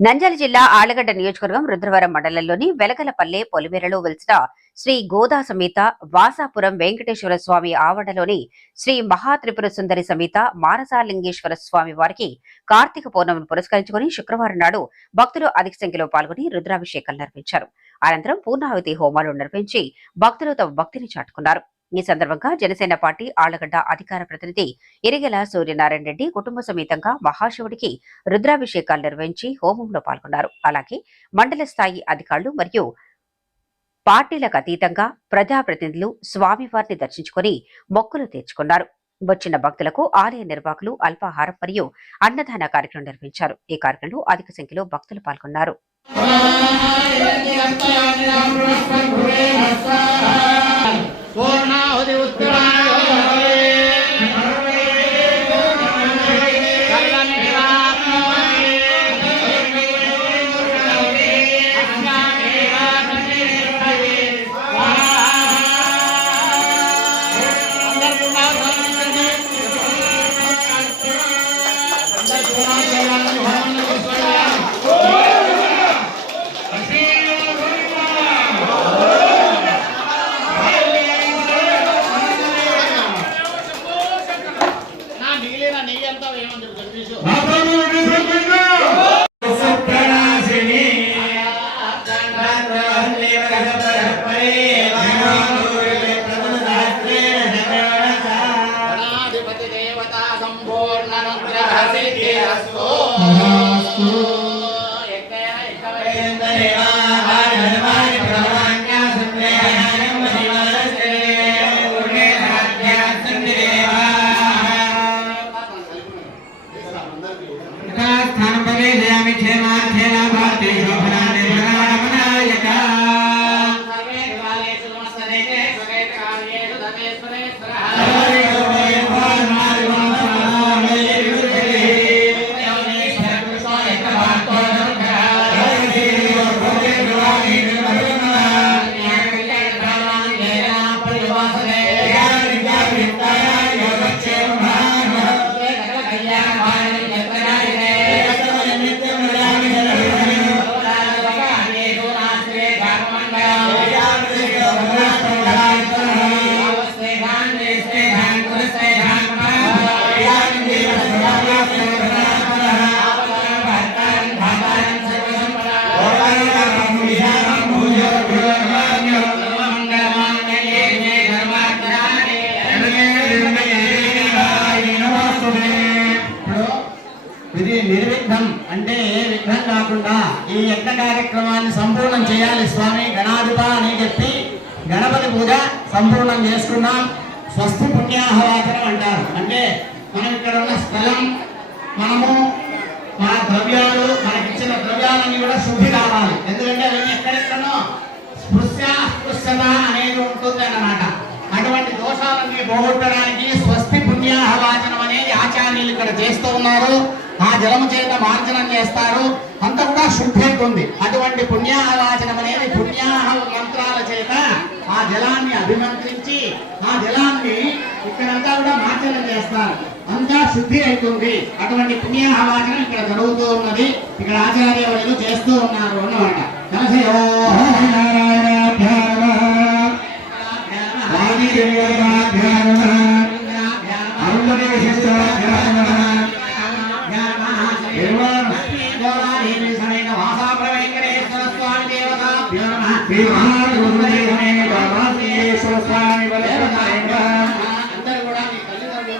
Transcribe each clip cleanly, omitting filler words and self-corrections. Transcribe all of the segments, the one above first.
నంద్యాల జిల్లా ఆళ్లగడ్డ నియోజకవర్గం రుద్రవరం మండలంలోని వెలగలపల్లె పొలిమేరలో వెలిసిన శ్రీ గోదా సమేత వాసాపురం వెంకటేశ్వర స్వామి ఆవడలోని శ్రీ మహాత్రిపుర సుందరి సమేత మానసాలింగేశ్వర స్వామి వారికి కార్తీక పౌర్ణమిని పురస్కరించుకుని శుక్రవారం నాడు భక్తులు అధిక సంఖ్యలో పాల్గొని రుద్రాభిషేకాలు నిర్వహించారు. అనంతరం పూర్ణాహుతి హోమాలు నిర్వహించి భక్తులు తమ భక్తిని చాటుకున్నారు. ఈ సందర్భంగా జనసేన పార్టీ ఆళ్లగడ్డ అధికార ప్రతినిధి ఇరిగెల సూర్యనారాయణ రెడ్డి కుటుంబ సమేతంగా మహాశివుడికి రుద్రాభిషేకాలు నిర్వహించి హోమంలో పాల్గొన్నారు. అలాగే మండల స్థాయి అధికారులు మరియు పార్టీలకు అతీతంగా ప్రజాప్రతినిధులు స్వామివారిని దర్శించుకుని మొక్కులు తీర్చుకున్నారు. వచ్చిన భక్తులకు ఆలయ నిర్వాహకులు అల్పాహారం మరియు అన్నదాన కార్యక్రమం నిర్వహించారు. ఈ కార్యక్రమంలో అధిక సంఖ్యలో భక్తులు పాల్గొన్నారు. ఇది నిర్విఘ్నం అంటే విఘ్నం కాకుండా ఈ యజ్ఞ కార్యక్రమాన్ని సంపూర్ణం చేయాలి స్వామి గణాధిప అని చెప్పి గణపతి పూజ సంపూర్ణం చేసుకున్నాం. స్వస్తి పుణ్యాహవాచనం అంటారు. అంటే మనం ఇక్కడ ఉన్న స్థలం, మనము మన ద్రవ్యాలు, మనకిచ్చిన ద్రవ్యాలన్నీ కూడా శుద్ధి కావాలి. ఎందుకంటే అవన్నీ ఎక్కడెక్కడో స్పృశ్యత అనేది ఉంటుంది అన్నమాట. అటువంటి దోషాలన్నీ పోగొట్టడానికి స్వస్తి పుణ్యాహవాచనం అనేది ఆచార్యులు ఇక్కడ చేస్తూ ఉన్నారు. ఆ జలము చేత మార్జనం చేస్తారు, అంతా కూడా శుద్ధి అవుతుంది. అటువంటి పుణ్యాహవాచనం అనేది పుణ్యాహ మంత్రాల చేత ఆ జలాన్ని అభిమంత్రించి ఆ జలాన్ని ఇక్కడంతా కూడా మార్జనం చేస్తారు, అంతా శుద్ధి అవుతుంది. అటువంటి పుణ్యాహవాచనం ఇక్కడ జరుగుతూ ఉన్నది. ఇక్కడ ఆచార్యులు చేస్తూ ఉన్నారు అన్నమాట.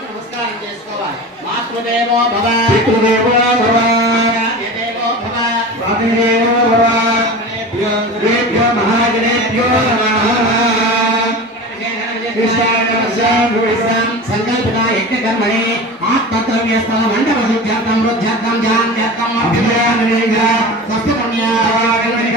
నమస్కారం చేసుకోవాలి. మాతృదేవో భవ, పితృదేవో భవ, దేవో భవ, స్వామిదేవో భవ, దేవ్యో మహాగణేభ్యో నమః. సంకల్పిత యజ్ఞకర్మణి ఆత్మద్రవ్యస్థల మండపశుద్ధ్యర్థం వృద్ధ్యర్థం ధ్యాన్యర్థం అభ్యుదయాన్వేగ సప్తపుణ్యావాగణిక